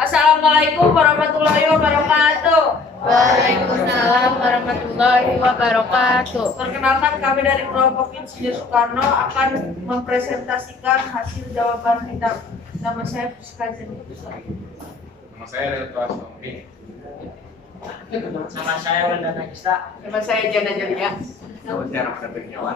Assalamualaikum warahmatullahi wabarakatuh. Waalaikumsalam warahmatullahi wabarakatuh. Perkenalkan, kami dari kelompok Insinyur Soekarno akan mempresentasikan hasil jawaban kita. Nama saya Priska Jeni. Nama saya Ridwan Tompi. Nama saya Wendana Gista. Nama saya Jana Jelia. Nama saya Rahmat Berjawan.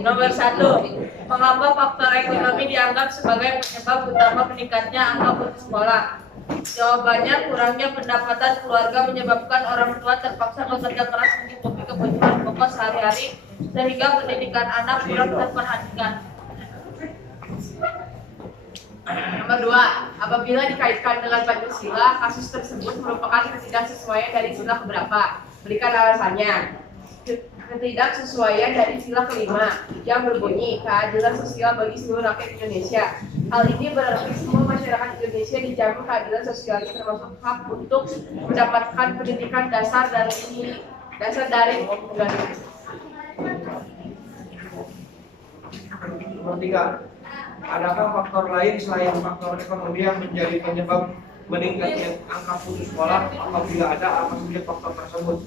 Nomor 1, mengapa faktor ekonomi dianggap sebagai penyebab utama meningkatnya angka putus sekolah? Jawabannya, kurangnya pendapatan keluarga menyebabkan orang tua terpaksa bekerja keras mencukupi kebutuhan pokok sehari-hari sehingga pendidikan anak kurang terperhatikan. Nomor 2, apabila dikaitkan dengan Pancasila, kasus tersebut merupakan ketidaksesuaian dari sila keberapa? Berikan alasannya. Ketidaksesuaian dari sila kelima yang berbunyi keadilan sosial bagi seluruh rakyat Indonesia. Hal ini berarti semua masyarakat Indonesia dijamin keadilan sosialnya, termasuk hak untuk mendapatkan pendidikan dasar dari negara. Nomor 3, adakah faktor lain selain faktor ekonomi yang menjadi penyebab meningkatnya angka putus sekolah? Apabila ada, apa saja faktor tersebut?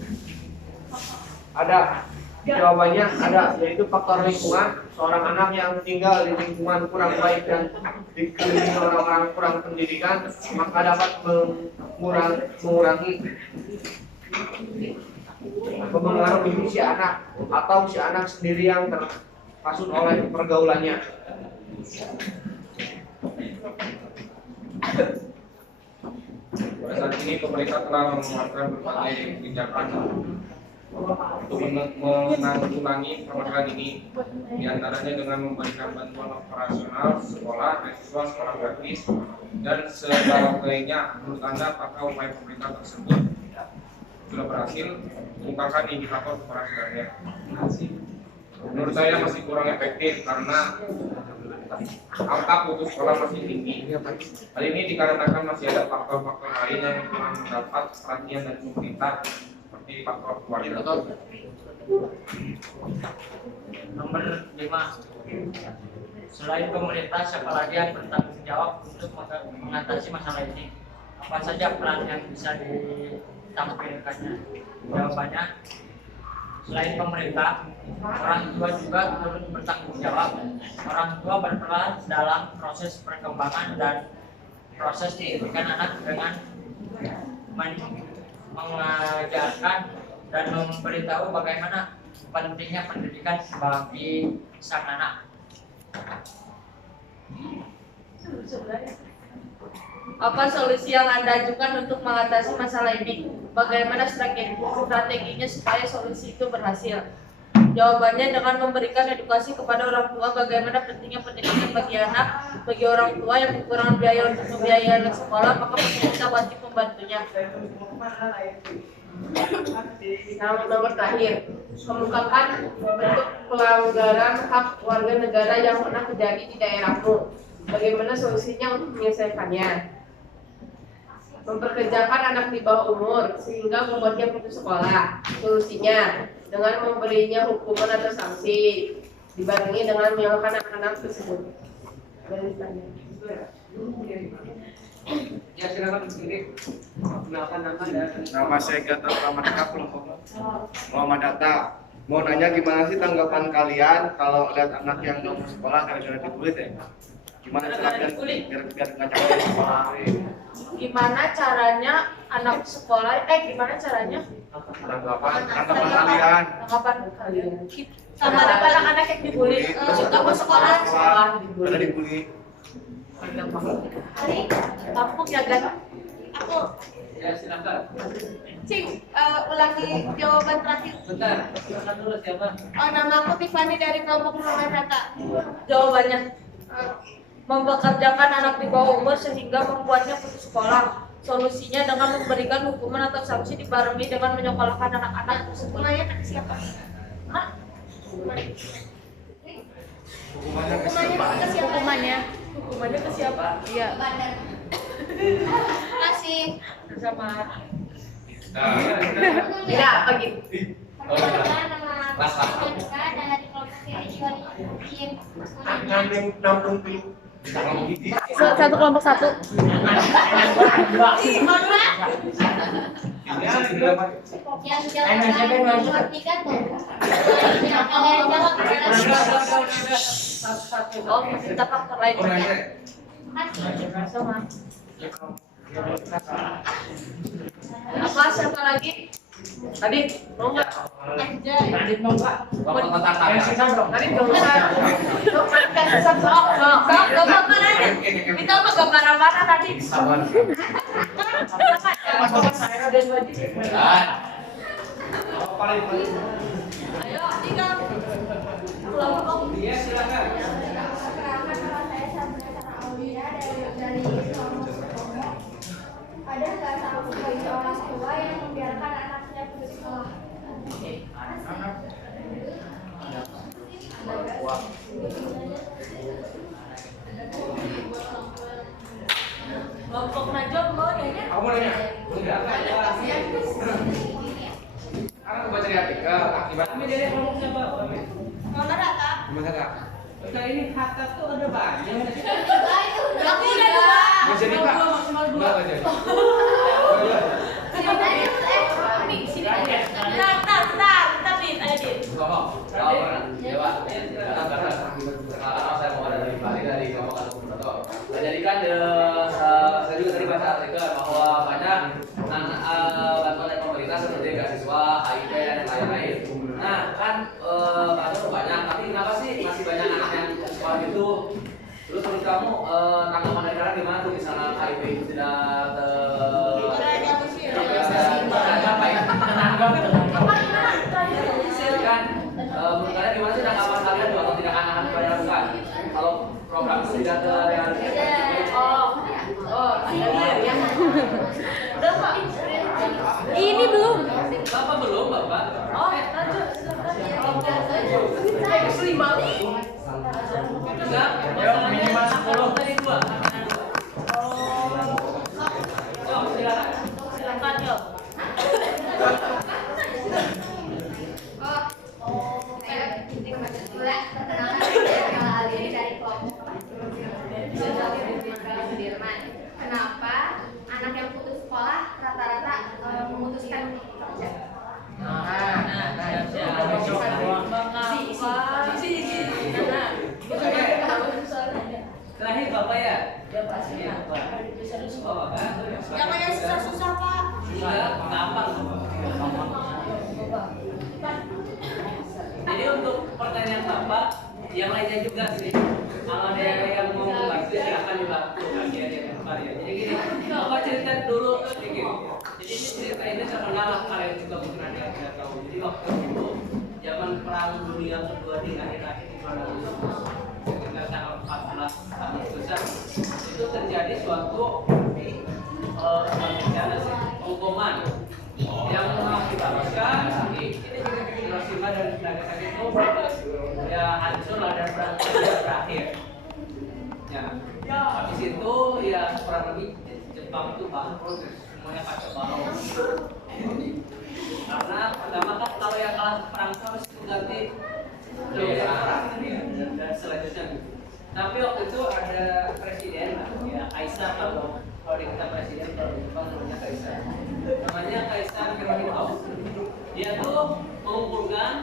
Ada. Jawabannya ada, yaitu faktor lingkungan. Seorang anak yang tinggal di lingkungan kurang baik dan dikelilingi orang-orang kurang pendidikan, maka dapat mengurangi mempengaruhi si anak atau si anak sendiri yang terhasut oleh pergaulannya. Pada saat ini pemerintah telah mengeluarkan berbagai kebijakan untuk menanggulangi permasalahan ini, diantaranya dengan memberikan bantuan operasional sekolah, beasiswa sekolah gratis, dan sebagainya. Menurut Anda, apakah upaya pemerintah tersebut sudah berhasil mengungkapkan indikator keberhasilannya? Menurut saya masih kurang efektif karena angka putus sekolah masih tinggi. Hal ini dikarenakan masih ada faktor-faktor lain yang kurang mendapat perhatian dari pemerintah, seperti faktor keluarga. Nomor 5, selain pemerintah, siapa lagi yang bertanggung jawab untuk mengatasi masalah ini? Apa saja peran yang bisa ditampilkannya? Jawabannya, selain pemerintah, orang tua juga turut bertanggung jawab. Orang tua berperan dalam proses perkembangan dan proses pendidikan anak dengan mengajarkan dan memberitahu bagaimana pentingnya pendidikan bagi sang anak. Apa solusi yang Anda ajukan untuk mengatasi masalah ini? Bagaimana strateginya supaya solusi itu berhasil? Jawabannya, dengan memberikan edukasi kepada orang tua bagaimana pentingnya pendidikan bagi anak. Bagi orang tua yang kekurangan biaya untuk membiayai anak sekolah, maka pemerintah wajib membantunya. Nomor terakhir, kemukakan bentuk pelanggaran hak warga negara yang pernah terjadi di daerahmu. Bagaimana solusinya untuk menyelesaikannya? Memperkerjakan anak di bawah umur sehingga membuatnya putus sekolah. Solusinya, dengan memberinya hukuman atau sanksi, dibarengi dengan menyalahkan anak-anak tersebut. Ya, silakan sendiri. Perkenalkan nama dan Nama saya Gatot Ramadika, kelompok Muhammad Data. Mau nanya gimana sih tanggapan kalian kalau lihat anak yang mau sekolah gara-gara dibully ya? Gimana caranya biar nggak capek sekolah? Gimana caranya anak sekolah? Gimana caranya? Tanggapan kalian? Tanggapan kalian. Sama anak-anak yang dibully, nggak mau sekolah dibully. Ada dibully. Kampung ya kan? Aku ya silakan. ulangi jawaban terakhir. Bentar, silakan dulu siapa? Oh, nama aku Tiffany dari kelompok Muhammad Data. Jawabannya, mempekerjakan anak di bawah umur sehingga membuatnya putus sekolah. Solusinya dengan memberikan hukuman atau sanksi dibarengi dengan menyekolahkan anak-anak tersebut. Hukumannya ke siapa? Hah? Hukumannya ke siapa? Hukumannya ke siapa? Iya. Kasih. Bersama. Nah, Tidak, pagi. oh, Pas. Satu kelompok satu. Yang jawab nomor 3 tuh. Yang kalian jawab. Oh, kita faktor lain. Apa siapa lagi? Tadi mau nggak? Tadi mau nggak? Tadi nggak usah. Kan susah sok. Gambar aja. Kita mau gambar mana tadi? Saya dan wajib. Ayo, tiga. Kelompok. Iya, silakan. Ada nggak satu dari orang tua yang membiarkan anaknya putus sekolah? Kelompok Najwa mau nanya? Kamu nanya? Enggak. Sekarang baca di artikel akibat. Kami dari kelompok siapa? Nomor data. Gimana kak? Kali ini kata tuh ada banyak. Aku udah dua. Baca di kak? Maksimal Enggak baca. Jadikan saya juga tadi baca artikel bahwa banyak bantuan dari pemerintah seperti beasiswa, HIP dan lain-lain. Nah kan bantuan banyak, tapi kenapa sih masih banyak anak yang sekolah gitu? Terus menurut kamu tanggapan negara gimana tuh misalnya HIP itu tidak menurut kalian gimana sih tanggapan kalian atau tidak akan dilakukan kalau program itu tidak terrealisasi? Udah Pak. Ini belum. Bapak belum, Bapak? Oh, lanjut. Lima. Enggak, Minimal 10. tadi 2. Jom, silakan. Silakan, Yo. Kenapa anak yang putus sekolah rata-rata memutuskan kerja? Terakhir Bapak ya? Ya pasti. Oh, Bapak. Jangan yang susah-susah, Pak. Enggak, gampang. Jadi untuk pertanyaan Bapak, yang lainnya juga sih. Kalau ada yang mau membantu, silakan dibantu. Ya. Jadi gini, Bapak cerita dulu sedikit. Jadi ini cerita ini terkenal lah, kalian juga mungkin ada yang tidak tahu. Jadi waktu itu zaman Perang Dunia Kedua di akhir-akhir di bulan Agustus, sekitar tanggal 14 Agustusan, itu terjadi suatu hukuman yang mengakibatkan ini Hiroshima dan Nagasaki itu ya hancur lah dan berakhir. Ya, habis itu ya kurang lebih Jepang itu bangkrut, semuanya kacau balau. Karena pertama kan kalau yang kalah perang harus ganti perang dan selanjutnya gitu. Tapi waktu itu ada presiden, ya Kaisar kalau di kita presiden kalau di Jepang namanya Kaisar. Namanya Kaisar Hirohito. Dia tuh mengumpulkan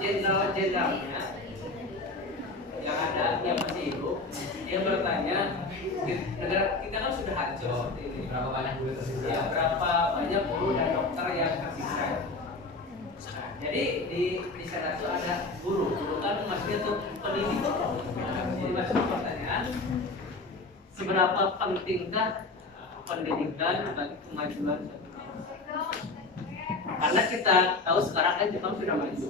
jenderal-jenderalnya yang ada yang masih hidup. Dia bertanya, negara kita kan sudah hancur ini, berapa banyak buruh tersisa? Ya, berapa banyak buruh dan dokter yang tersisa? Jadi di sana itu ada buruh kan maksudnya tuh pendidik. Jadi maksudnya pertanyaan, seberapa pentingkah pendidikan bagi kemajuan suatu bangsa? Karena kita tahu sekarang kan Jepang sudah maju,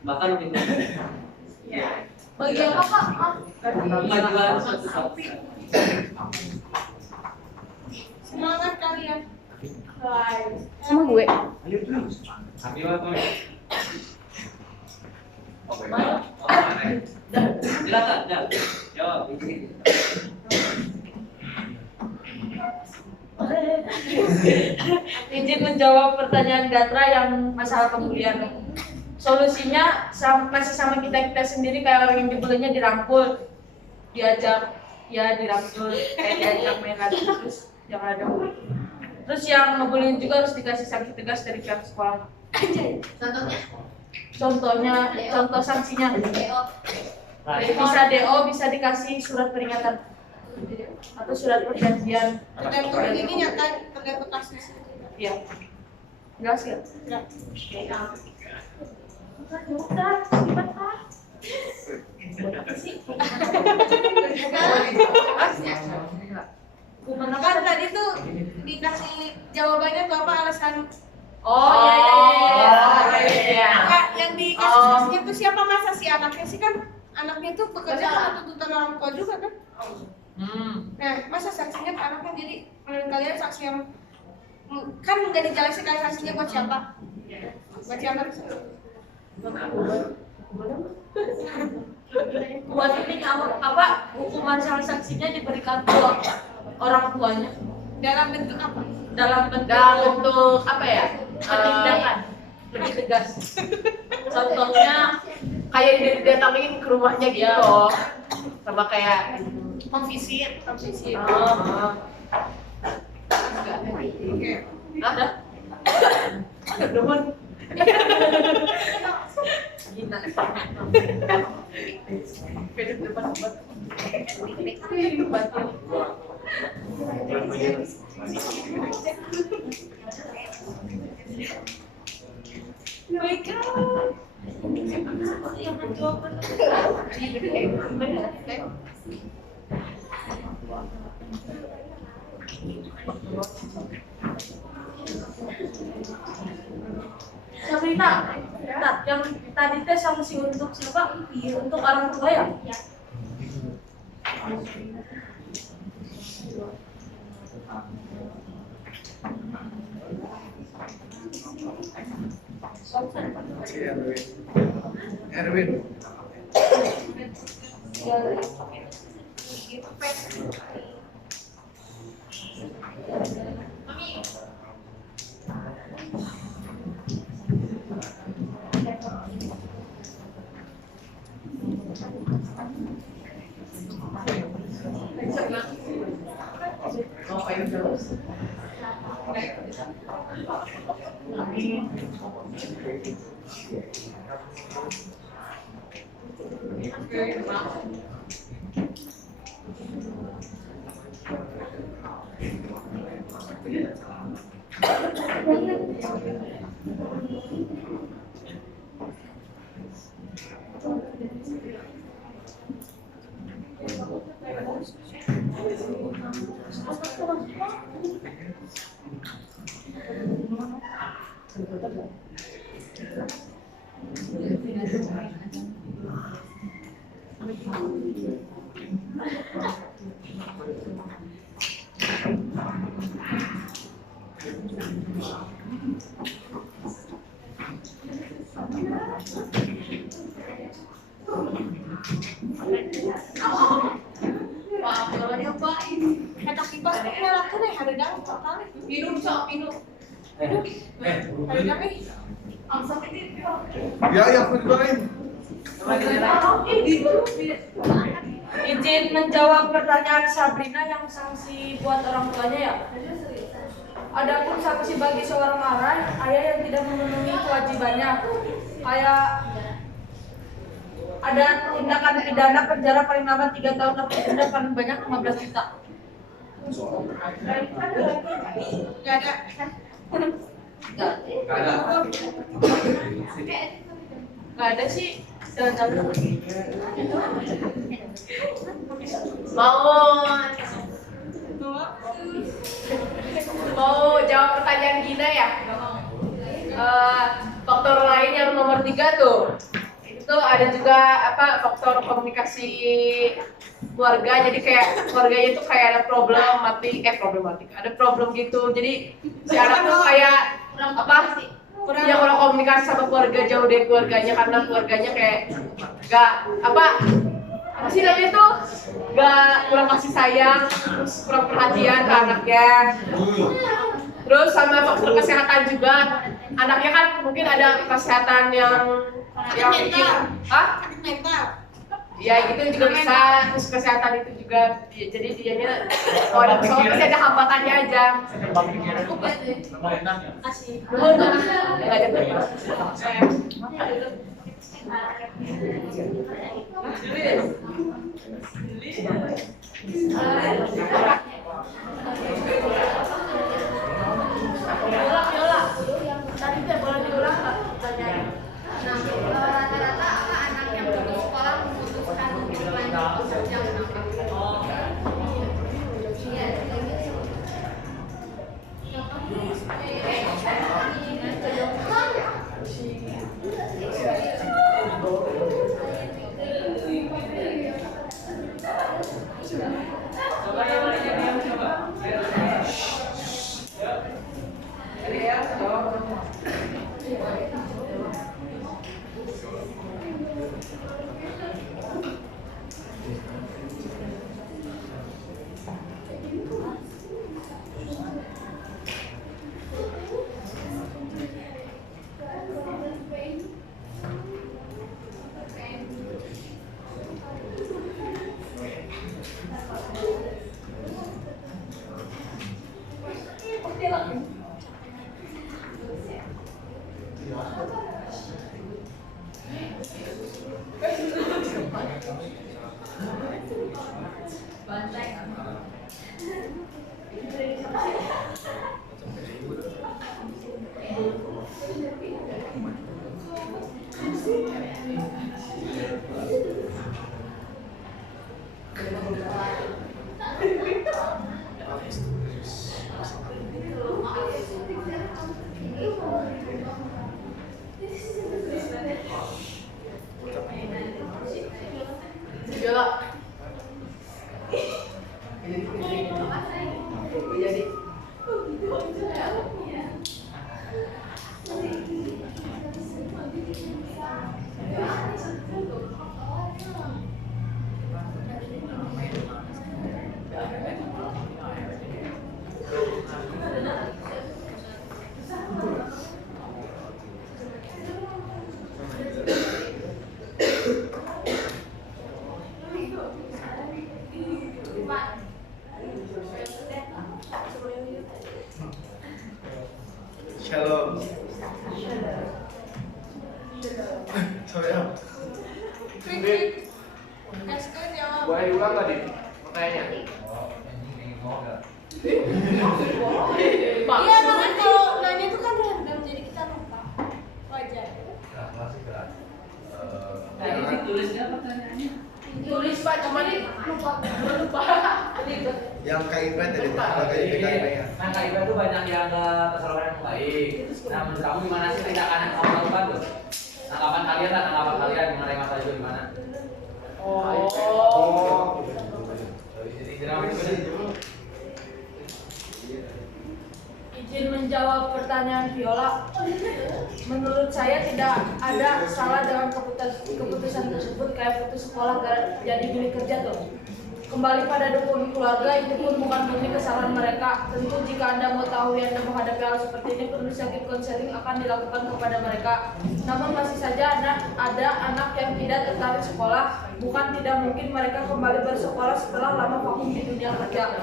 bahkan lebih maju. Bagi apa, Pak? Kemajuan suatu bangsa. Semangat kalian. Sama gue. Silakan, jawab. Izin menjawab pertanyaan Gatra yang masalah pembulian. Solusinya masih sama kita sendiri, kayak orang yang dibullynya dirangkul, diajak ya dirangkul, kayak diajak main lagi, terus jangan ada bully. Terus yang ngebullying juga harus dikasih sanksi tegas dari pihak sekolah. Contohnya? Contoh sanksinya bisa DO, bisa dikasih surat peringatan atau surat pergantian. Tergantung ini nyata, tergantung kasus. Iya. Jelas ya? Kan tadi tuh dikasih jawabannya tuh apa alasan? Oh iya. Enggak, yang dikasih sanksinya tuh siapa, masa si anaknya sih kan anaknya tuh bekerja sama tuntutan orang tua juga kan? Nah, masa sanksinya ke anaknya, jadi menurut kalian sanksi yang kan nggak dijelasin kayak sanksinya buat siapa? Buat siapa? Buat ini apa hukuman sanksinya diberikan ke orang tuanya Dalam bentuk apa? dalam bentuk apa ya? penindakan lebih tegas. Contohnya Kayak didatangin ke rumahnya gitu, sama kayak Memvisit. ada demen. gina. Sabrina, yang tadi teh sanksi untuk siapa? Untuk orang tua ya? Erwin. Ya, Ibrahim. Izin menjawab pertanyaan Sabrina yang sanksi buat orang tuanya ya. Adapun sanksi bagi seorang ayah yang tidak memenuhi kewajibannya, kayak ada tindakan pidana penjara paling lama 3 tahun atau denda paling banyak 15 juta. Gak ada. Gak ada sih. Mau jawab pertanyaan Gina ya? Faktor lain yang nomor 3 tuh, itu ada juga faktor komunikasi keluarga. Jadi kayak keluarganya tuh kayak ada problematik, ada problem gitu. Jadi si anak tuh kayak kurang komunikasi sama keluarga, jauh dari keluarganya karena keluarganya kayak apa sih namanya tuh nggak kurang kasih sayang, terus kurang perhatian ke anaknya. Terus sama faktor kesehatan juga, anaknya kan mungkin ada kesehatan yang bikin, ya gitu juga bisa. Terus kesehatan itu juga, jadi dianya kalau ada persoalan pasti ada hambatannya aja. Nggak ada. Tadi teh boleh diulang nggak pertanyaannya? Nah, rata-rata apa anak yang putus sekolah memutuskan untuk lanjut kerja kenapa? Coba yang lainnya diam coba. Shalom. Boleh diulang nggak Din? Pertanyaannya. Iya, makanya kalau nanya itu kan random, jadi kita lupa. Wajar. Tadi ditulisnya pertanyaannya. Tulis Pak, cuman lupa. Yang KIP tadi, kalau KIP ya. Nah, KIP itu banyak yang nggak keseluruhan yang baik. Nah, menurut kamu gimana sih tindakan yang kamu lakukan tuh? Tanggapan kalian mengenai masalah itu gimana? Izin menjawab pertanyaan Viola. Menurut saya tidak ada salah dengan keputusan tersebut, kayak putus sekolah jadi milih kerja tuh. Kembali pada dukun keluarga, itu pun bukan murni kesalahan mereka. Tentu jika Anda mau tahu yang Anda menghadapi hal seperti ini, perlu sakit konseling akan dilakukan kepada mereka. Namun masih saja ada anak yang tidak tertarik sekolah. Bukan tidak mungkin mereka kembali bersekolah setelah lama vakum di dunia kerja.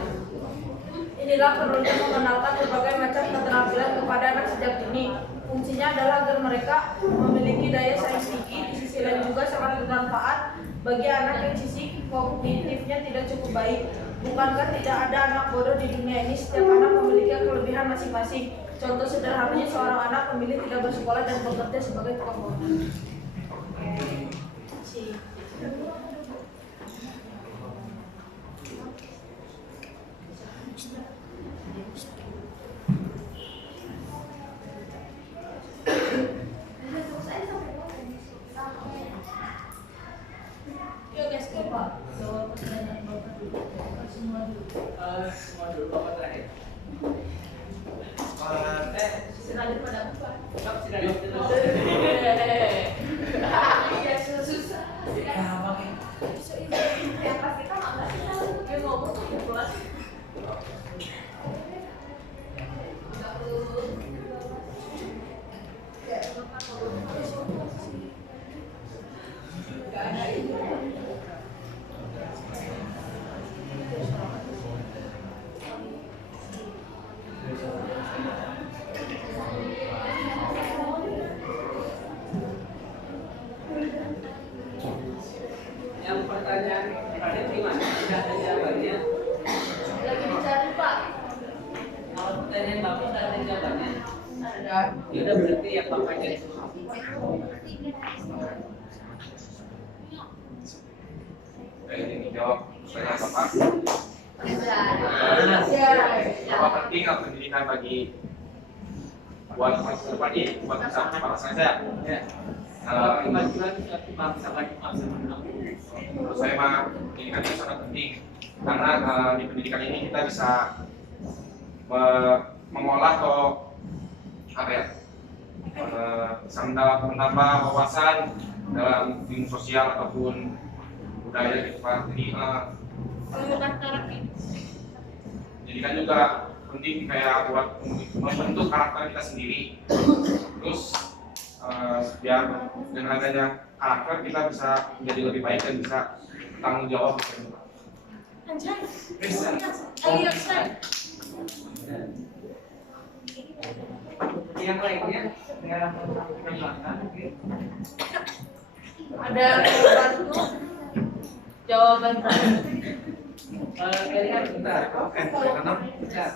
Inilah perlunya mengenalkan berbagai macam keterampilan kepada anak sejak dini. Fungsinya adalah agar mereka memiliki daya saing tinggi, di sisi lain juga sangat bermanfaat bagi anak yang sisi kognitifnya tidak cukup baik. Bukankah tidak ada anak bodoh di dunia ini? Setiap anak memiliki kelebihan masing-masing. Contoh sederhananya seorang anak memilih tidak bersekolah dan bekerja sebagai tukang bangunan. Yuk guys, Pak. Jawab pertanyaan Bapak dulu. Semua dulu. Semua dulu Bapak terakhir. Silakan pada Bapak. Iya, susah. Nah, pertanyaan Bapak nggak ada jawabannya. Ada. Ya udah berarti ya Bapak jadi Oke, ini jawab pertanyaan Bapak. Ya. Apa penting pendidikan bagi buat masa depan ini, buat bangsa saya? ya. Kemajuan suatu bangsa bagi bangsa Menurut saya mah pendidikan itu sangat penting karena di pendidikan ini kita bisa mengolah atau apa ya, bisa menambah wawasan dalam ilmu sosial ataupun budaya gitu Pak. Jadi pendidikan juga penting kayak buat membentuk karakter kita sendiri. Terus biar dengan adanya karakter kita bisa menjadi lebih baik dan bisa tanggung jawab. yang lainnya yang mengembangkan Ada jawaban kalian bentar. Ya.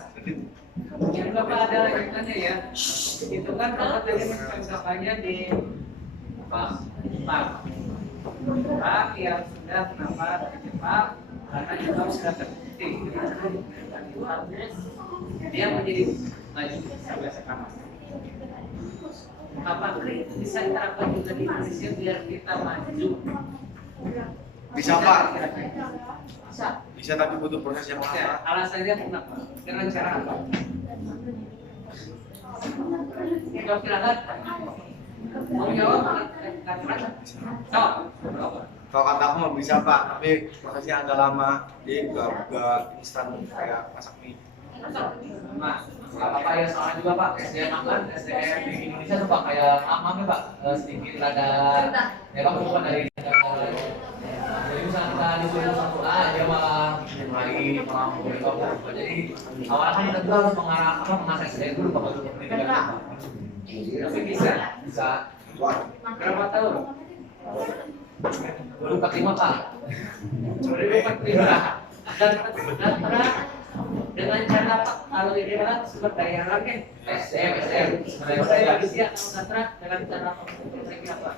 Yang Bapak ada lanjutannya ya. Itu kan Bapak tadi mencontohkannya di Jepang. Jepang yang sudah kenapa Jepang karena Jepang sudah terbukti dia menjadi maju sampai sekarang. Apakah itu bisa diterapkan juga di Indonesia biar kita maju? Bisa Pak, Bisa. bisa tapi butuh proses yang Ya, lama. alasannya kenapa? Dengan cara apa? Jawab silakan. Mau jawab? Jawab. Kalau kata aku mah bisa Pak, tapi prosesnya agak lama, jadi gak instan kayak masak mie. Nah, apa ya soalnya juga Pak, SDM kan SDM di Indonesia tuh Pak kayak maaf ya Pak, sedikit ada ya Pak bukan dari jadi misalnya kita disuruh satu A dia malah lagi mau berubah. Jadi awalnya kan kita juga harus mengasah SDM dulu Pak untuk pendidikan Pak. Tapi bisa. Berapa tahun? 2045 Pak. 2045 dan dengan cara kalau ini kan sumber daya alamnya SDM sumber daya manusia dengan cara apa?